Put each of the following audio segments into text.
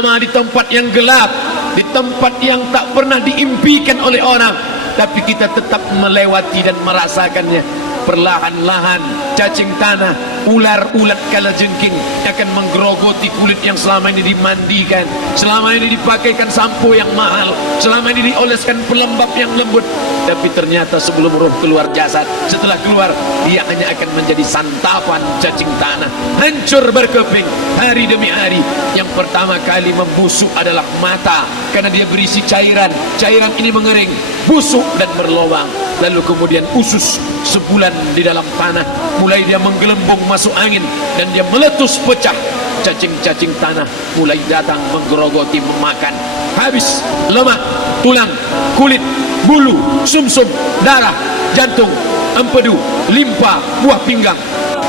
di tempat yang gelap, di tempat yang tak pernah diimpikan oleh orang, tapi kita tetap melewati dan merasakannya. Perlahan-lahan cacing tanah, ular-ulat kalajengking akan menggerogoti kulit yang selama ini dimandikan, selama ini dipakaikan sampo yang mahal, selama ini dioleskan pelembab yang lembut. Tapi ternyata sebelum roh keluar jasad, setelah keluar dia hanya akan menjadi santapan cacing tanah, hancur berkeping hari demi hari. Yang pertama kali membusuk adalah mata, karena dia berisi cairan. Cairan ini mengering, busuk dan berlubang. Lalu kemudian usus sebulan di dalam tanah, mulai dia menggelembung masuk angin dan dia meletus pecah. Cacing-cacing tanah mulai datang menggerogoti, memakan. Habis lemak, tulang, kulit, bulu, sumsum, darah, jantung, empedu, limpa, buah pinggang.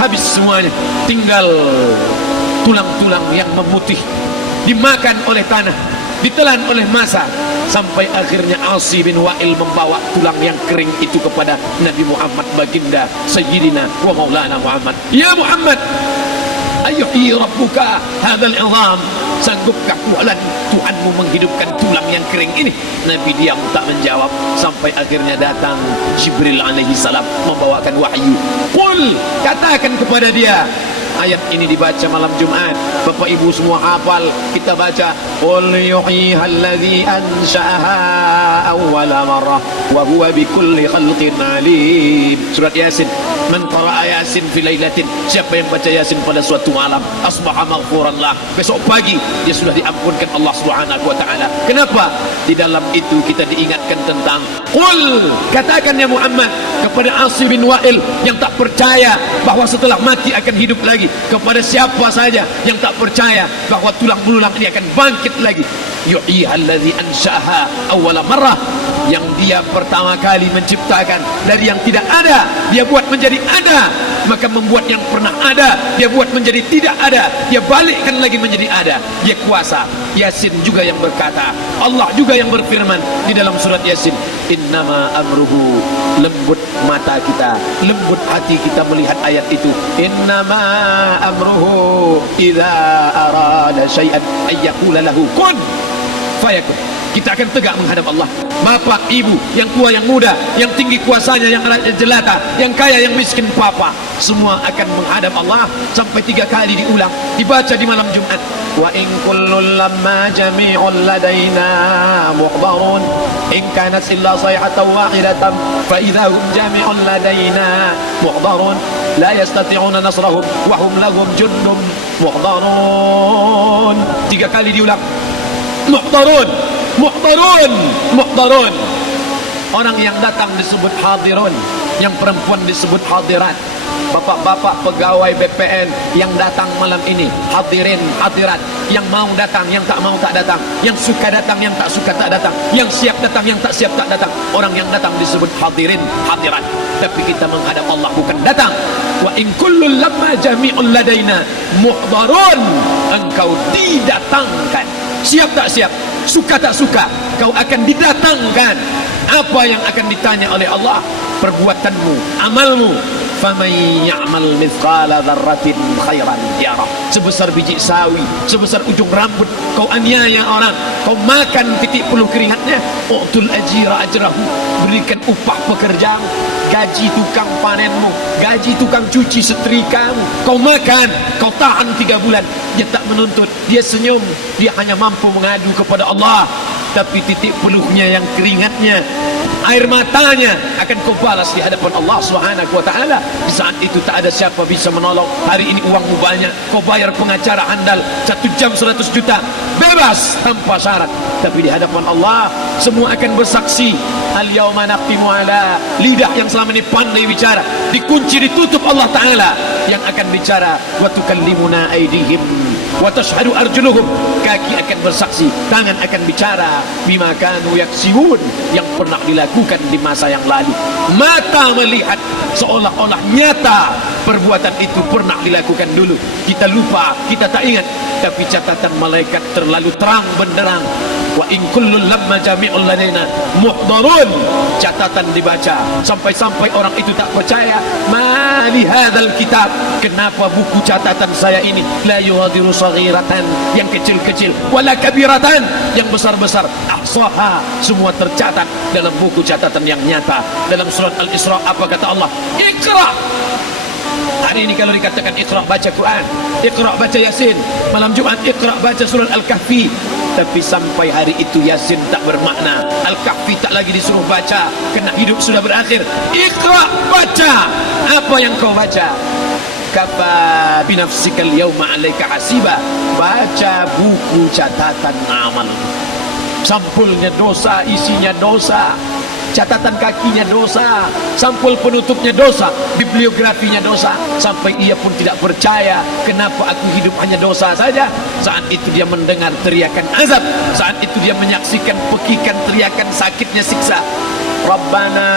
Habis semuanya, tinggal tulang-tulang yang memutih, dimakan oleh tanah, ditelan oleh massa, sampai akhirnya Asi bin Wa'il membawa tulang yang kering itu kepada Nabi Muhammad, baginda Sayyidina wa Maulana Muhammad. Ya Muhammad, ayyuhi rabbuka hadzal izam, sanggupkah Tuhanmu menghidupkan tulang yang kering ini? Nabi diam tak menjawab, sampai akhirnya datang Jibril alaihi salam membawakan wahyu. Qul, katakan kepada dia. Ayat ini dibaca malam Jumat. Bapak Ibu semua hafal, kita baca qul yuhyihal ladzi ansha'aha awwala marrah wa huwa bikulli khalqin alim. Surat Yasin. Man qara'a Yasin fi lailatin, siapa yang baca Yasin pada suatu malam, asbaha maghfuran lah, besok pagi dia sudah diampunkan Allah Subhanahu wa taala. Kenapa? Di dalam itu kita diingatkan tentang qul, katakan ya Muhammad kepada Asi bin Wa'il yang tak percaya bahwa setelah mati akan hidup lagi, kepada siapa saja yang tak percaya bahwa tulang belulang ini akan bangkit lagi. Yuhyihal ladzi ansha'aha awwala marrah, yang dia pertama kali menciptakan dari yang tidak ada, dia buat menjadi ada. Maka membuat yang pernah ada, dia buat menjadi tidak ada, dia balikkan lagi menjadi ada. Dia kuasa. Yasin juga yang berkata, Allah juga yang berfirman di dalam surat Yasin, innama amruhu, lembut mata kita, lembut hati kita melihat ayat itu. Innama amruhu idza arada syai'an ayyaqula lahu kun fayakun. Kita akan tegak menghadap Allah. Bapak, ibu, yang tua, yang muda, yang tinggi kuasanya, yang jelata, yang kaya, yang miskin, papa, semua akan menghadap Allah. Sampai 3 kali diulang, dibaca di malam Jumat. Wa in kullun lamma jami'un ladaina muhdarun in kanat illa sayhatan wahidatan fa idza hum jami'un ladaina muhdarun la yastati'una nasrahum wa hum lahum jundum muhdarun. 3 kali diulang. Muhdarun, muhdarun, muhdarun. Orang yang datang disebut hadirun, yang perempuan disebut hadirat. Bapak-bapak pegawai BPN yang datang malam ini, hadirin, hadirat. Yang mau datang, yang tak mau tak datang, yang suka datang, yang tak suka tak datang, yang siap datang, yang tak siap tak datang. Orang yang datang disebut hadirin, hadirat. Tapi kita menghadap Allah bukan datang. Wa in kullun lamma jami'un ladaina muhdarun, engkau didatangkan. Siap tak siap, suka tak suka, kau akan didatangkan. Apa yang akan ditanya oleh Allah? Perbuatanmu, amalmu. Faman ya'mal mithqala dzarratin khairan yarah. Sebesar biji sawi, sebesar ujung rambut, kau aniaya orang, kau makan titik peluh keringatnya, utul ajira ajrahu, berikan upah pekerjaanmu, gaji tukang panenmu, gaji tukang cuci setrikamu, kau makan, kau tahan 3 bulan. Dia tak menuntut, dia senyum, dia hanya mampu mengadu kepada Allah. Tapi titik peluhnya yang keringatnya, air matanya akan kau balas di hadapan Allah Subhanahu wa taala. Di saat itu tak ada siapa bisa menolong. Hari ini uangmu banyak, kau bayar pengacara handal 1 jam 100 juta, bebas tanpa syarat. Tapi di hadapan Allah semua akan bersaksi. Al yauma naqimu ala, lidah yang selama ini pandai bicara dikunci, ditutup Allah taala yang akan bicara. Wa tukallimuna aydihim wa tashhadu arjuluhum, kaki akan bersaksi, tangan akan bicara bima kanu yaksibun, yang pernah dilakukan di masa yang lalu. Mata melihat seolah-olah nyata perbuatan itu pernah dilakukan dulu. Kita lupa, kita tak ingat, tapi catatan malaikat terlalu terang benderang. wa in kullun lamma jami'ul ladaina muhdarun. Catatan dibaca sampai-sampai orang itu tak percaya. Ma li hadzal kitab, kenapa buku catatan saya ini la yughadiru saghiratan, yang kecil-kecil, wala kabiratan, yang besar-besar, ahsaha, semua tercatat dalam buku catatan yang nyata. Dalam surat Al-Isra apa kata Allah? Iqra. Hari ini kalau dikatakan Iqra baca Quran, Iqra baca Yasin, malam Jumat Iqra baca surat Al-Kahfi, tapi sampai hari itu Yasin tak bermakna, Al-Kahfi tak lagi disuruh baca, kena hidup sudah berakhir. Iqra baca. Apa yang kau baca? Kafa binafsikal yawma 'alaika hasiba. Baca buku catatan amal. Sampulnya dosa, isinya dosa. Catatan kakinya dosa, sampul penutupnya dosa, bibliografinya dosa. Sampai ia pun tidak percaya, kenapa aku hidup hanya dosa saja. Saat itu dia mendengar teriakan azab, saat itu dia menyaksikan pekikan teriakan sakitnya siksa. Rabbana,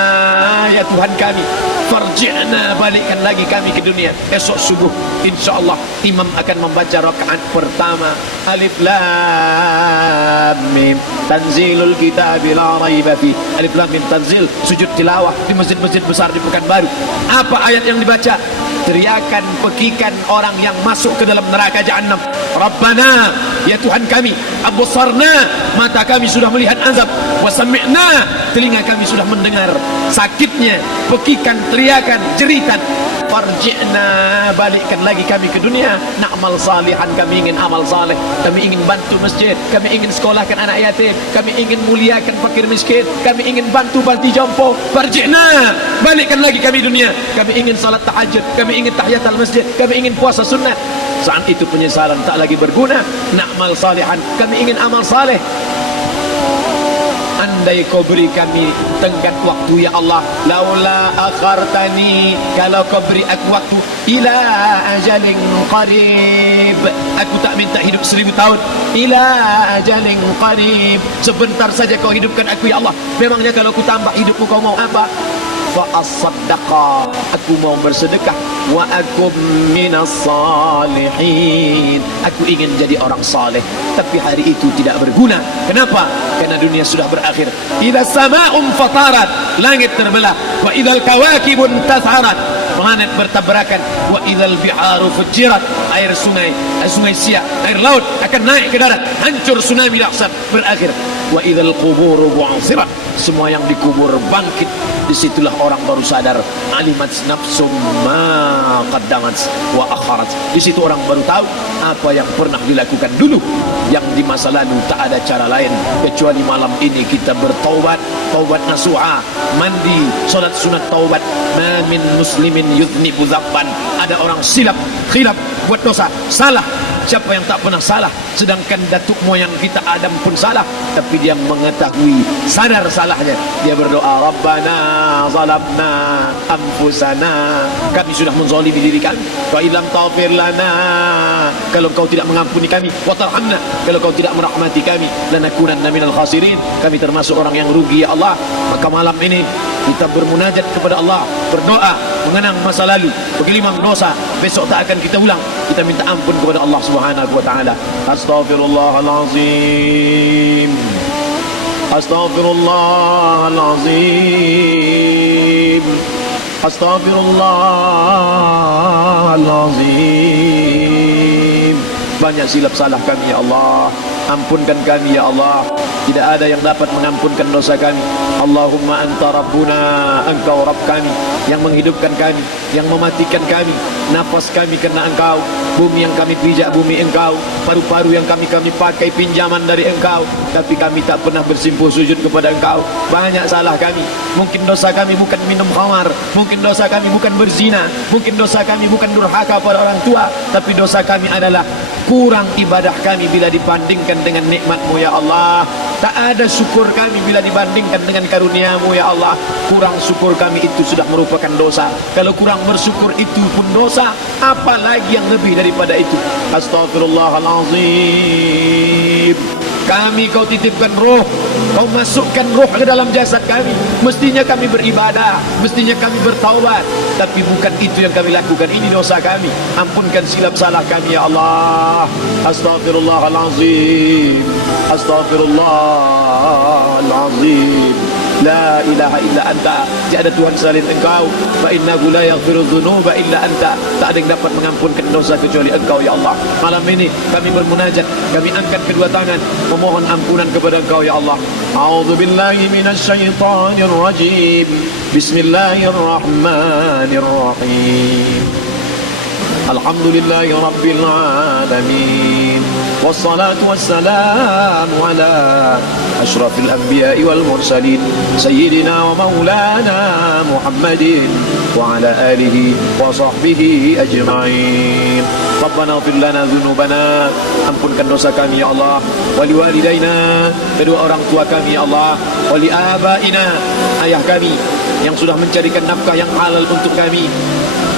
ya Tuhan kami, farji'na, balikkan lagi kami ke dunia. Esok subuh insyaallah imam akan membaca rakaat pertama. Alif lam mim, tanzilul kitab la raiba fi. Alif lam mim tanzil, sujud tilawah di masjid-masjid besar di Pekanbaru. Apa ayat yang dibaca? Teriakan pekikan orang yang masuk ke dalam neraka jahanam. Rabbana, ya Tuhan kami, absarna, mata kami sudah melihat azab, wa sami'na, telinga kami sudah mendengar sakitnya pekikan teriakan jeritan. Farji'na, balikkan lagi kami ke dunia. Na'mal salihan, kami ingin amal saleh, kami ingin bantu masjid, kami ingin sekolahkan anak yatim, kami ingin muliakan fakir miskin, kami ingin bantu panti jompo. Farji'na, balikkan lagi kami dunia. Kami ingin salat tahajud, kami ingin tahiyatul masjid, kami ingin puasa sunnah. Saat itu penyesalan tak lagi berguna. Na'mal salihan, kami ingin amal saleh. Andai kau beri kami tenggat waktu ya Allah, laula akhartani, kalau kau beri aku waktu, ila ajalin qarib, aku tak minta hidup 1000 tahun, ila ajalin qarib, sebentar saja kau hidupkan aku ya Allah. Memangnya kalau ku tambah hidupmu kau mau apa? Fa as-saddaqa, aku mau bersedekah, wa akum minas salihin, aku ingin jadi orang saleh. Tapi hari itu tidak berguna. Kenapa? Karena dunia sudah berakhir. Idza sama'un fatarat, langit terbelah, wa idzal kawakibun tatharat, planet bertabrakan, wa idzal biharu fujirat, air sungai siak, air laut akan naik ke darat, hancur, tsunami dahsyat berakhir. Wa idzal quburu bu'thirat, semua yang dikubur bangkit. Disitulah orang baru sadar, alimat nafsum ma qaddamat wa akharat. Di situ orang baru tahu apa yang pernah dilakukan dulu, yang di masa lalu tak ada cara lain kecuali malam ini kita bertaubat, taubat nasuha, mandi, salat sunat taubat. Ma min muslimin yudhnibu dzabban, ada orang silap, khilaf, buat dosa, salah. Siapa yang tak pernah salah? Sedangkan datuk moyang kita Adam pun salah, tapi dia mengetahui, sadar salahnya. Dia berdoa, Rabbana zalamna anfusana, kami sudah menzalimi diri kami. Wa illam taghfir lana, kalau kau tidak mengampuni kami, wa tarhamna, kalau kau tidak merahmati kami, lanakunanna minal khasirin, kami termasuk orang yang rugi ya Allah. Maka malam ini kita bermunajat kepada Allah, berdoa, mengenang masa lalu, bergelimang dosa, besok tak akan kita ulang. Kita minta ampun kepada Allah Subhanahu wa taala. Astaghfirullahalazim, astaghfirullahalazim, astaghfirullahalazim. Banyak silap salah kami ya Allah, ampunkan kami ya Allah. Tidak ada yang dapat mengampunkan dosa kami. Allahumma anta rabbuna, engkau Rabb kami, yang menghidupkan kami, yang mematikan kami. Nafas kami kena engkau, bumi yang kami pijak bumi engkau, paru-paru yang kami pakai pinjaman dari engkau, tapi kami tak pernah bersimpuh sujud kepada engkau. Banyak salah kami. Mungkin dosa kami bukan minum khamar, mungkin dosa kami bukan berzina, mungkin dosa kami bukan durhaka pada orang tua, tapi dosa kami adalah kurang ibadah kami bila dibandingkan dengan nikmat-Mu ya Allah. Tak ada syukur kami bila dibandingkan dengan karunia-Mu ya Allah. Kurang syukur kami itu sudah merupakan dosa. Kalau kurang bersyukur itu pun dosa, apalagi yang lebih daripada itu. Astaghfirullahalazim. Kami kau titipkan roh, kau masukkan roh ke dalam jasad kami. Mestinya kami beribadah, mestinya kami bertaubat, tapi bukan itu yang kami lakukan. Ini dosa kami. Ampunkan silap salah kami ya Allah. Astaghfirullahalazim. Astaghfirullahal azim. La ilaha illa anta, tiada Tuhan selain engkau. Fa innahu la yaghfiru dzunuba illa anta, tak ada yang dapat mengampunkan dosa kecuali engkau ya Allah. Malam ini kami bermunajat, kami angkat kedua tangan memohon ampunan kepada engkau ya Allah. A'udzu billahi minasyaitonir rajim. Bismillahirrahmanirrahim. Alhamdulillahi rabbil alamin. والصلاة والسلام على أشرف الأنبياء والمرسلين سيدنا ومولانا محمد وعلى آله وصحبه أجمعين. ربنا اغفر لنا ذنوبنا, ampunkan dosa kami ya Allah, wali walidaina, kedua orang tua kami ya Allah, wali abaina, ayah kami yang sudah mencarikan nafkah yang halal untuk kami,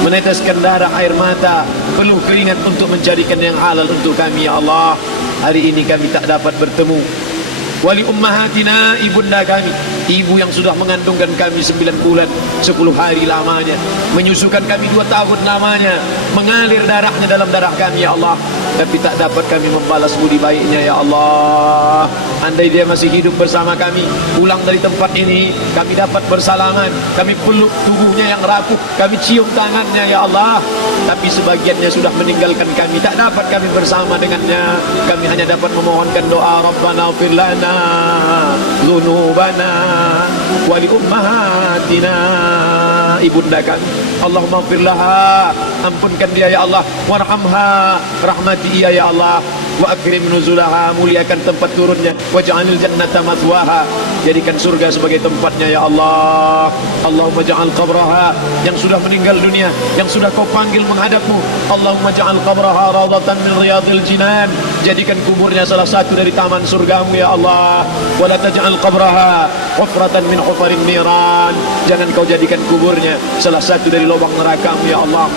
meneteskan darah air mata, peluh keringat untuk mencarikan yang halal untuk kami ya Allah. Hari ini kami tak dapat bertemu. Wali ummahatina, ibunda kami, ibu yang sudah mengandungkan kami 9 bulan 10 hari lamanya, menyusukan kami 2 tahun lamanya, mengalir darahnya dalam darah kami ya Allah, tapi tak dapat kami membalas budi baiknya ya Allah. Andai dia masih hidup bersama kami, pulang dari tempat ini, kami dapat bersalaman, kami peluk tubuhnya yang rapuh, kami cium tangannya ya Allah. Tapi sebagiannya sudah meninggalkan kami, tak dapat kami bersama dengannya. Kami hanya dapat memohonkan doa, Rabbana ighfir lana dzunubana wa li ummahatina, ibunda kami, Allahumma ighfir laha, ampunkan dia ya Allah, warhamha, rahmati ia ya Allah, wa akrim nuzulaha, muliakan tempat turunnya, waj'alil jannata mathwaha, jadikan surga sebagai tempatnya ya Allah. Allahumma ja'al qabraha, yang sudah meninggal dunia, yang sudah kau panggil menghadapmu, Allahumma ja'al qabraha rawdatan min riyadil jinan, jadikan kuburnya salah satu dari taman surgamu ya Allah. Wala taj'al qabraha hufratan min hufarin niran, jangan kau jadikan kuburnya salah satu dari lubang nerakamu ya Allah.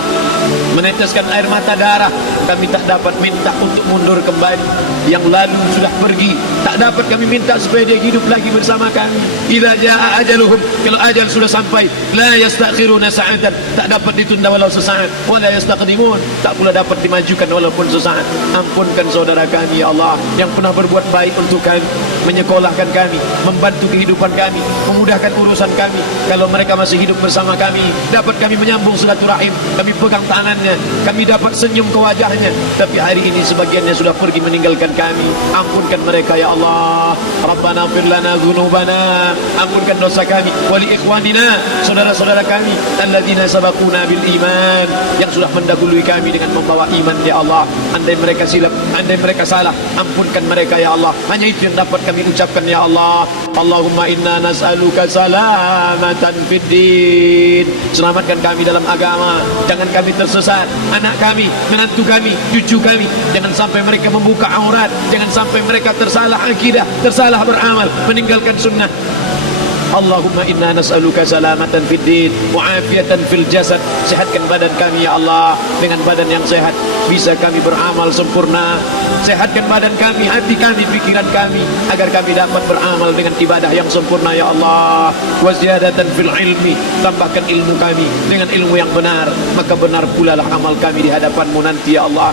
Meneteskan air mata darah, kami tak dapat minta untuk mundur kembali. Yang lalu sudah pergi, tak dapat kami minta supaya dia hidup lagi bersama kami. Idza jaa ajaluhum, kalau ajal sudah sampai, la yastakhiruna sa'atan, tak dapat ditunda walau sesaat, wala yastaqdimun, tak pula dapat dimajukan walaupun sesaat. Ampunkan saudara kami ya Allah, yang pernah berbuat baik untuk kami, menyekolahkan kami, membantu kehidupan kami, memudahkan urusan kami. Kalau mereka masih hidup bersama kami, dapat kami menyambung silaturahim, kami pegang tangannya, kami dapat senyum ke wajahnya. Tapi hari ini sebagiannya sudah pergi meninggalkan kami. Ampunkan mereka ya Allah. Rabbana ighfir lana dzunubana, ampunkan dosa kami, wali ikhwanina, saudara-saudara kami, alladzina sabaquna bil iman, yang sudah mendahului kami dengan membawa iman ya Allah. Andai mereka silap, andai mereka salah, ampunkan mereka ya Allah. Hanya itu yang dapat kami ucapkan ya Allah. Allahumma inna nas'aluka salamatan fid din, selamatkan kami dalam agama, jangan kami tersesat, anak kami, menantu kami, cucu kami, jangan sampai mereka membuka aurat, jangan sampai mereka tersalah akidah, tersalah beramal, meninggalkan sunnah. Allahumma inna nas'aluka salamatan fid din wa afiatan fil jasad, sehatkan badan kami ya Allah, dengan badan yang sehat bisa kami beramal sempurna. Sehatkan badan kami, hati kami, pikiran kami, agar kami dapat beramal dengan ibadah yang sempurna ya Allah. Wa ziyadatan fil ilmi, tambahkan ilmu kami dengan ilmu yang benar, maka benar pula lah amal kami di hadapan-Mu nanti ya Allah.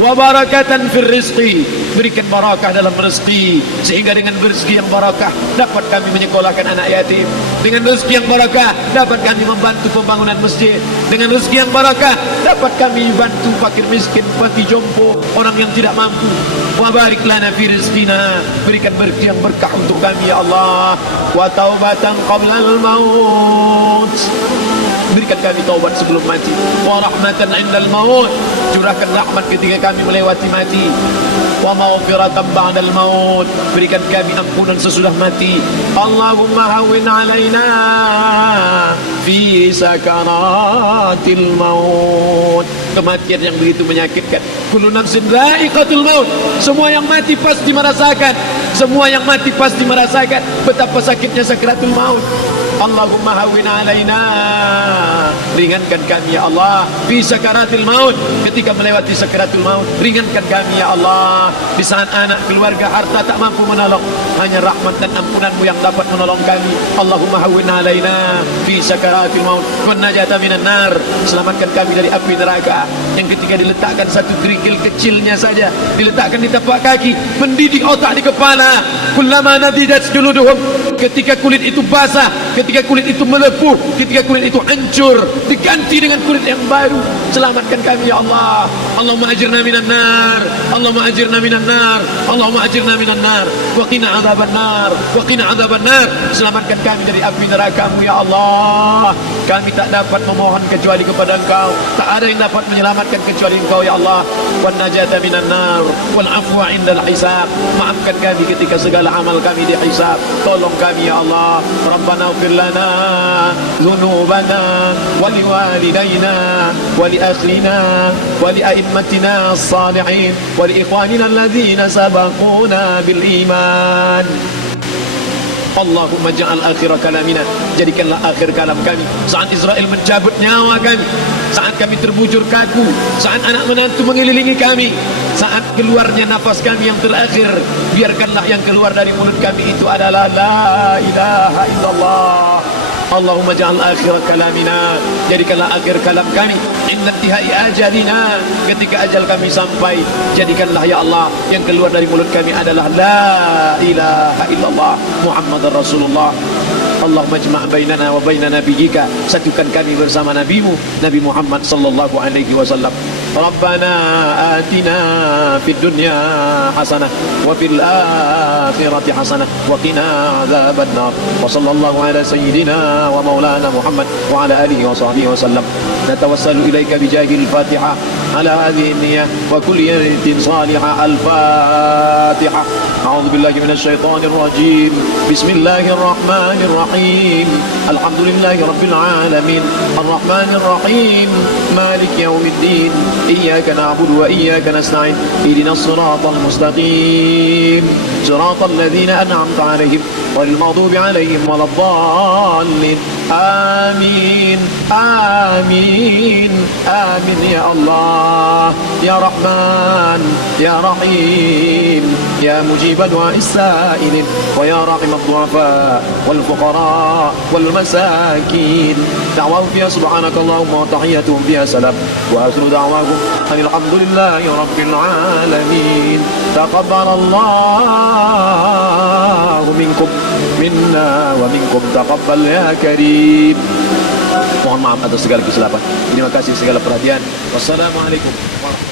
Wa barakatan fil rizqi, berikan barakah dalam rezeki, sehingga dengan rezeki yang barakah dapat kami menyekolahkan anak yatim, dengan rezeki yang barakah dapat kami membantu pembangunan masjid, dengan rezeki yang barakah dapat kami bantu fakir miskin, panti jompo, orang yang tidak mampu. Wa barik lana fi rizqina, berikan rezeki yang berkah untuk kami ya Allah. Wa taubatan qabla al-maut, berikan kami taubat sebelum mati. Wa rahmatan indal maut, curahkan rahmat ketika kami melewati mati. Wa maghfiratan ba'dal maut, berikan kami ampunan sesudah mati. Allahumma hawwin alaina fi sakaratil maut, kematian yang begitu menyakitkan. Kullu nafsin dha'iqatul maut, semua yang mati pasti merasakan, semua yang mati pasti merasakan betapa sakitnya sakaratul maut. Allahumma hawwin alaina, ringankan kami ya Allah fi sakaratil maut, ketika melewati sakaratul maut, ringankan kami ya Allah. Di saat anak, keluarga, harta tak mampu menolong, hanya rahmat dan ampunanmu yang dapat menolong kami. Allahumma hawwin alaina fi sakaratil maut wan najata minan nar, selamatkan kami dari api neraka yang ketika diletakkan satu kerikil kecilnya saja, diletakkan di tapak kaki, mendidih otak di kepala. Kullama nadidat juluduhum, ketika kulit itu basah, ketika kulit itu melepuh, ketika kulit itu hancur, diganti dengan kulit yang baru. Selamatkan kami ya Allah. Allahumma ajirna minan nar, Allahumma ajirna minan nar, Allahumma ajirna minan nar, wa qina adzaban nar, wa qina adzaban nar. Selamatkan kami dari api neraka-Mu ya Allah. Kami tak dapat memohon kecuali kepada Engkau, tak ada yang dapat menyelamatkan kecuali Engkau ya Allah. Wan najata minan nar wal afwa indal hisab, maafkan kami ketika segala amal kami dihisab. Tolong kami ya Allah. Rabbana ighfir lana dhunubana wa liwalidayna wa li akhina wa li a'immatina as-salihin wa li ikhwanina alladhina sabaquna bil iman. Allahumma ja'al akhir kalamina, jadikanlah akhir kalam kami saat Israel mencabut nyawa kami, saat kami terbujur kaku, saat anak menantu mengelilingi kami, saat keluarnya nafas kami yang terakhir, biarkanlah yang keluar dari mulut kami itu adalah la ilaha illallah. Allahumma ja'al akhir kalamina, jadikanlah akhir kalam kami inna intihai ajalina, ketika ajal kami sampai, jadikanlah ya Allah yang keluar dari mulut kami adalah la ilaha illallah Muhammadar Rasulullah. Allahumma jma' bainana wa baina nabiyyika, satukan kami bersama nabimu Nabi Muhammad sallallahu alaihi wasallam. Rabbana atina fid dunya hasanah wa fil akhirati hasanah wa qina adzabannar. Wa sallallahu ala sayyidina wa maulana Muhammad wa ala alihi wa sahbihi wasallam. Natawassalu ilaika bijahil Fatihah ala hadhihi niyyah wa kulli niyatin salihah. Al-Fatihah. A'udzu billahi minasy syaithanir rajim. Bismillahirrahmanirrahim. Alhamdulillahi rabbil alamin. Arrahmanir rahim. Malik yaumiddin. Iyyaka na'budu wa iyyaka nasta'in. Ihdinas siratal mustaqim. Siratal ladzina an'amta 'alaihim ghairil maghdubi 'alaihim waladdallin. Amin. Amin. Amin ya Allah. Ya Rahman, ya Rahim, ya mujib du'a'is sa'ilin wa ya rahim ad-du'afa wal fuqara wal masakin. Da'wahum fiha subhanakallahumma wa tahiyyatuhum fiha salam wa akhiru da'wahum alhamdulillahi rabbil alamin. Taqabbalallahu minkum minna wa minkum taqabbal ya karim. Mohon maaf atas segala kesilapan. Terima kasih segala perhatian. Wassalamualaikum warahmatullahi wabarakatuh.